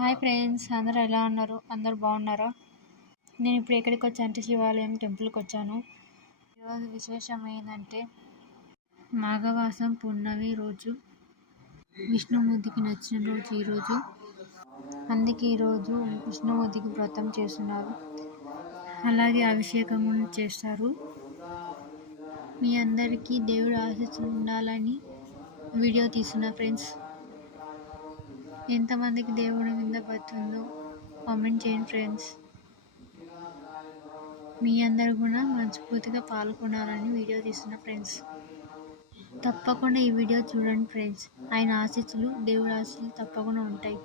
Hi friends, అందరూ ఎలా ఉన్నారు? అందరూ బాగున్నారా? నేను ఇప్పుడు ఎక్కడికి వచ్చాను అంటే శివాలయం టెంపుల్కి వచ్చాను. ఈరోజు విశేషం ఏంటంటే మాఘమాసం పున్నమి రోజు, విష్ణుమూర్తికి నచ్చిన రోజు ఈరోజు. అందుకే ఈరోజు విష్ణుమూర్తికి వ్రతం చేస్తున్నారు, అలాగే అభిషేకం చేస్తారు. మీ అందరికీ దేవుడు ఆశీస్సులు ఉండాలని వీడియో తీస్తున్నా ఫ్రెండ్స్. ఎంతమందికి దేవుడి మీద భక్తి ఉందో కామెంట్ చేయండి ఫ్రెండ్స్. మీ అందరు కూడా మనస్ఫూర్తిగా పాల్గొనాలని వీడియో తీస్తున్న ఫ్రెండ్స్. తప్పకుండా ఈ వీడియో చూడండి ఫ్రెండ్స్. ఆయన ఆశీస్సులు, దేవుడి ఆశీస్సులు తప్పకుండా ఉంటాయి.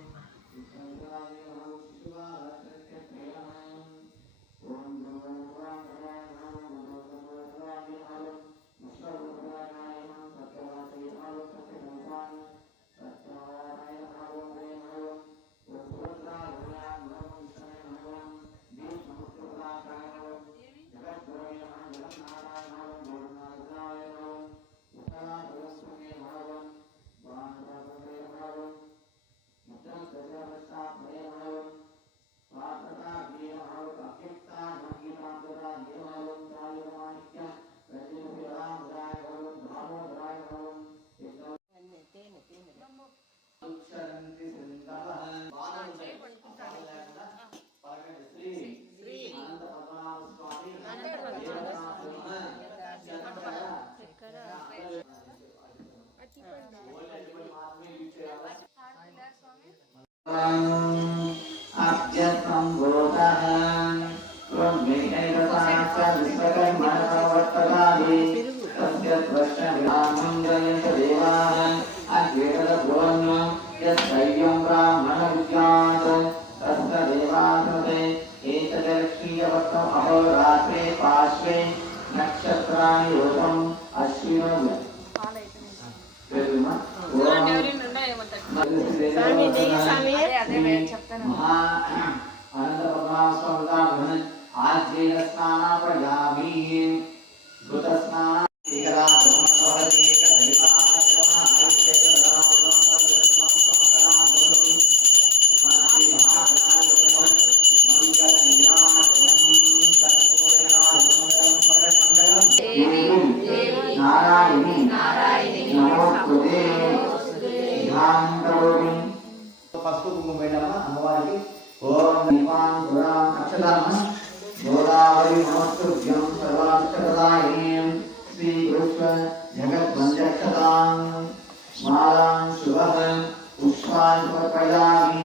अहोरात्रे पार्श्वे नक्षत्राणि रूपम् अश्विनो పసుపు కుంకుమ పెట్టామా అమ్మవారికి. ఓం దీపాం పురాం అక్షరామ గోదావరి నమస్తుభ్యం సర్వాక్షరదాయినీం శ్రీ కృష్ణ జగద్వంద్యక్షతాం మాలాం శుభం పుష్పాన్ సమర్పయామి.